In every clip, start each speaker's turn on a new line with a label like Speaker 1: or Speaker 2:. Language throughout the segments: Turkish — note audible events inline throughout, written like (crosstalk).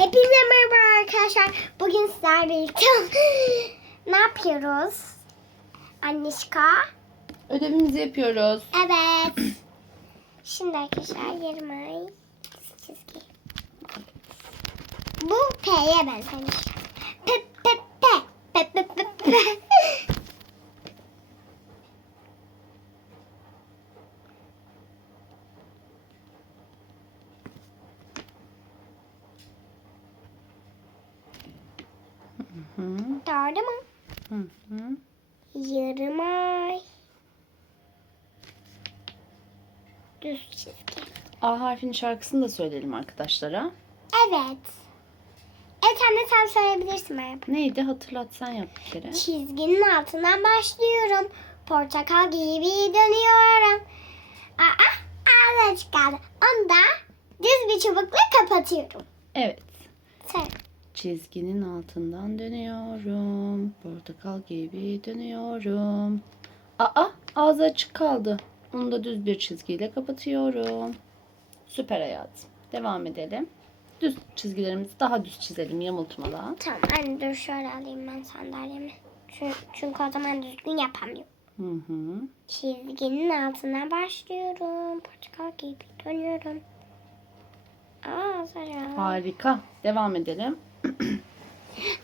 Speaker 1: Hepinize merhaba arkadaşlar. Bugün sizlerle birlikte (laughs) ne yapıyoruz? Anneşka.
Speaker 2: Ödevimizi yapıyoruz.
Speaker 1: Evet. (clears throat) Şimdi arkadaşlar yarım ay çizgi. Bu P'ye benzemiş. P P P P P P P.
Speaker 2: Hı
Speaker 1: Doğru mu?
Speaker 2: hı. hı.
Speaker 1: Yarım ay. Düz çizgi.
Speaker 2: A harfinin şarkısını da söyleyelim arkadaşlara.
Speaker 1: Evet. Evet anne sen söyleyebilirsin Merhaba.
Speaker 2: Neydi hatırlat sen yap bir kere.
Speaker 1: Çizginin altından başlıyorum. Portakal gibi dönüyorum. Aa, ağzı çıkardı. Onu da düz bir çubukla kapatıyorum.
Speaker 2: Evet.
Speaker 1: Sen.
Speaker 2: Çizginin altından dönüyorum. Portakal gibi dönüyorum. Aa ağzı açık kaldı. Onu da düz bir çizgiyle kapatıyorum. Süper hayatım. Devam edelim. Düz çizgilerimizi daha düz çizelim yamultmadan.
Speaker 1: Tamam anne dur şöyle alayım ben sandalyemi. Çünkü, çünkü o zaman düzgün yapamıyorum.
Speaker 2: Hı hı.
Speaker 1: Çizginin altına başlıyorum. Portakal gibi dönüyorum. Aa, zararlı.
Speaker 2: Harika. Devam edelim. (clears throat)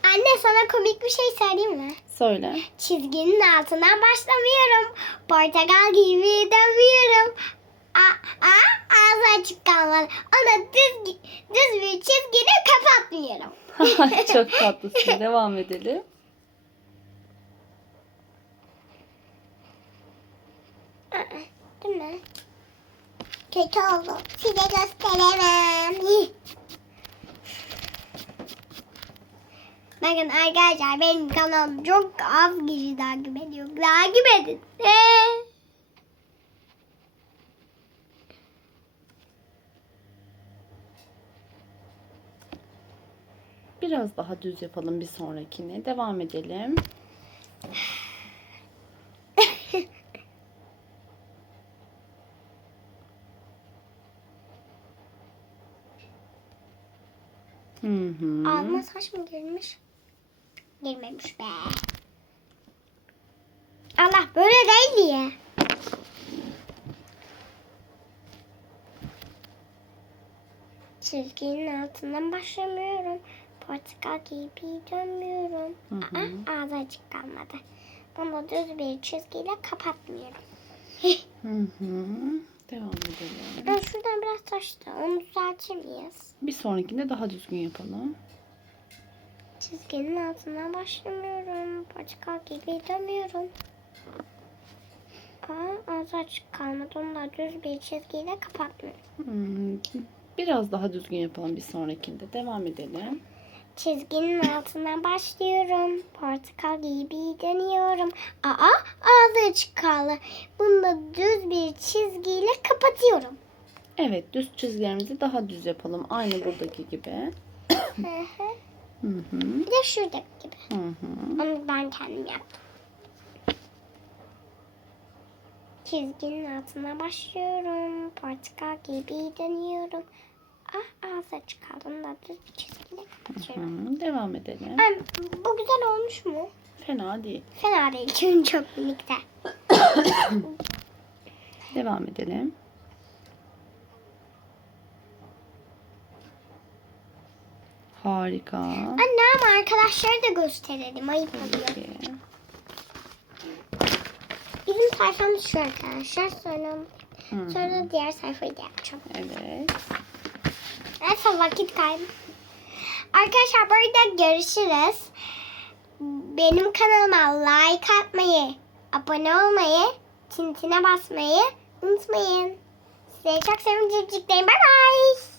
Speaker 1: Anne sana komik bir şey söyleyeyim mi?
Speaker 2: Söyle.
Speaker 1: Çizginin altından başlamıyorum. Portakal gibi dönüyorum. Aa, aa, ağzı açık kalmadı. Ona düz, düz bir çizgiyle kapatmıyorum. (laughs) (laughs)
Speaker 2: Çok tatlısın. Devam edelim.
Speaker 1: Aa, Değil mi? Kötü oldu. Size gösteremem. Bakın arkadaşlar benim kanalım çok az kişi takip ediyor. Takip edin. Ee?
Speaker 2: Biraz daha düz yapalım bir sonrakini. Devam edelim. (laughs) Hı hı.
Speaker 1: Alma saç mı girmiş? Girmemiş be. Allah böyle değil diye. Çizginin altından başlamıyorum. Portakal gibi dönmüyorum.
Speaker 2: Hı hı.
Speaker 1: Aa, ağzı açık kalmadı. Bunu düz bir çizgiyle kapatmıyorum.
Speaker 2: Hı hı. Devam edelim.
Speaker 1: Ben şuradan biraz taştı. Onu düzeltir miyiz?
Speaker 2: Bir sonrakinde daha düzgün yapalım.
Speaker 1: Çizginin altından başlamıyorum. Portakal gibi dönüyorum. Aa, ağzı açık kalmadı. Onu da düz bir çizgiyle kapatmıyorum.
Speaker 2: Hmm, Biraz daha düzgün yapalım bir sonrakinde. Devam edelim.
Speaker 1: Çizginin altından başlıyorum. Portakal gibi dönüyorum. Aa, ağzı açık kaldı. Bunu da düz bir çizgiyle kapatıyorum.
Speaker 2: Evet düz çizgilerimizi daha düz yapalım. Aynı buradaki gibi.
Speaker 1: Hı hı.
Speaker 2: Hı hı.
Speaker 1: bir de şuradaki gibi.
Speaker 2: Hı hı.
Speaker 1: Onu ben kendim yaptım. Çizginin altına başlıyorum. Portakal gibi dönüyorum. Ah ağzı açık kaldı. Onu da düz bir çizgiyle kapatıyorum.
Speaker 2: Hı, Devam edelim.
Speaker 1: Ay, bu güzel olmuş mu?
Speaker 2: Fena değil.
Speaker 1: Fena değil çünkü çok birlikte.
Speaker 2: Devam edelim. Harika.
Speaker 1: Anne ama arkadaşlara da gösterelim. Ayıp oluyor. Bizim sayfamız şu arkadaşlar. Sonra,
Speaker 2: Hı,
Speaker 1: sonra diğer sayfayı da yapacağım.
Speaker 2: Evet.
Speaker 1: Neyse vakit kaybı. Arkadaşlar burada görüşürüz. Benim kanalıma like atmayı, abone olmayı, tintine basmayı unutmayın. Size çok seviyorum cipciklerim. Bye bye.